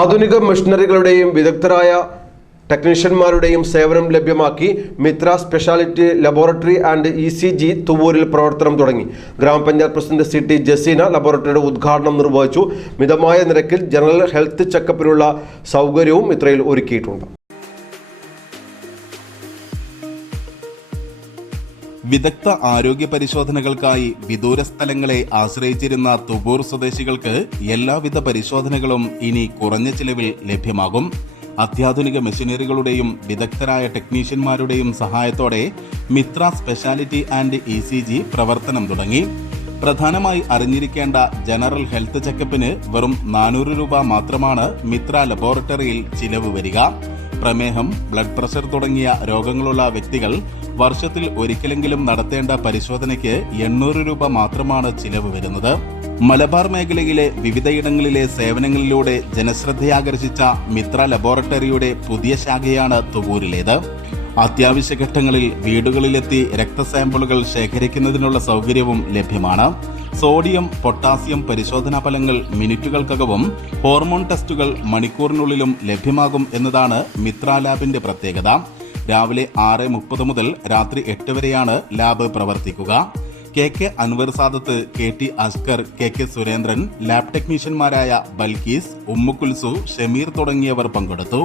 ആധുനിക മെഷീനറികളുടെയും വിദഗ്ധരായ ടെക്നീഷ്യന്മാരുടെയും സേവനം ലഭ്യമാക്കി Mithra speciality laboratory and ECG തുവൂരിൽ പ്രവർത്തനം തുടങ്ങി. ഗ്രാമപഞ്ചായത്ത് പ്രസിഡന്റ് CT ജസീന ലബോറട്ടറിയുടെ ഉദ്ഘാടനം നിർവഹിച്ചു. മിതമായ നിരക്കിൽ ജനറൽ ഹെൽത്ത് ചെക്കപ്പിനുള്ള സൗകര്യവും മിത്രയിൽ ഒരുക്കിയിട്ടുണ്ട്. വിദഗ്ധ ആരോഗ്യ പരിശോധനകൾക്കായി വിദൂര സ്ഥലങ്ങളെ ആശ്രയിച്ചിരുന്ന തുവൂർ സ്വദേശികൾക്ക് എല്ലാവിധ പരിശോധനകളും ഇനി കുറഞ്ഞ ചിലവിൽ ലഭ്യമാകും. അത്യാധുനിക മെഷീനറികളുടെയും വിദഗ്ധരായ ടെക്നീഷ്യന്മാരുടെയും സഹായത്തോടെ മിത്ര സ്പെഷ്യാലിറ്റി ആൻഡ് ECG പ്രവർത്തനം തുടങ്ങി. പ്രധാനമായി അറിഞ്ഞിരിക്കേണ്ട ജനറൽ ഹെൽത്ത് ചെക്കപ്പിന് വെറും 400 രൂപ മാത്രമാണ് മിത്ര ലബോറട്ടറിയിൽ ചിലവ് വരിക. പ്രമേഹം, ബ്ലഡ് പ്രഷർ തുടങ്ങിയ രോഗങ്ങളുള്ള വ്യക്തികൾ വർഷത്തിൽ ഒരിക്കലെങ്കിലും നടത്തേണ്ട പരിശോധനയ്ക്ക് 800 രൂപ മാത്രമാണ് ചിലവ് വരുന്നത്. മലബാർ മേഖലയിലെ വിവിധയിടങ്ങളിലെ സേവനങ്ങളിലൂടെ ജനശ്രദ്ധയാകർഷിച്ച മിത്ര ലബോറട്ടറിയുടെ പുതിയ ശാഖയാണ് തുവൂരിലേത്. അത്യാവശ്യ ഘട്ടങ്ങളിൽ വീടുകളിലെത്തി രക്തസാമ്പിളുകൾ ശേഖരിക്കുന്നതിനുള്ള സൗകര്യവും ലഭ്യമാണ്. സോഡിയം, പൊട്ടാസ്യം പരിശോധനാ ഫലങ്ങൾ മിനിറ്റുകൾക്കകവും ഹോർമോൺ ടെസ്റ്റുകൾ മണിക്കൂറിനുള്ളിലും ലഭ്യമാകും എന്നതാണ് മിത്ര ലാബിന്റെ പ്രത്യേകത. രാവിലെ 6:30 മുതൽ രാത്രി 8 വരെയാണ് ലാബ് പ്രവർത്തിക്കുക. KK Anwar Sadath, KT Askar, KK Surendran, lab ടെക്നീഷ്യന്മാരായ ബൽക്കീസ്, ഉമ്മുക്കുൽസു, ഷമീർ തുടങ്ങിയവർ പങ്കെടുത്തു.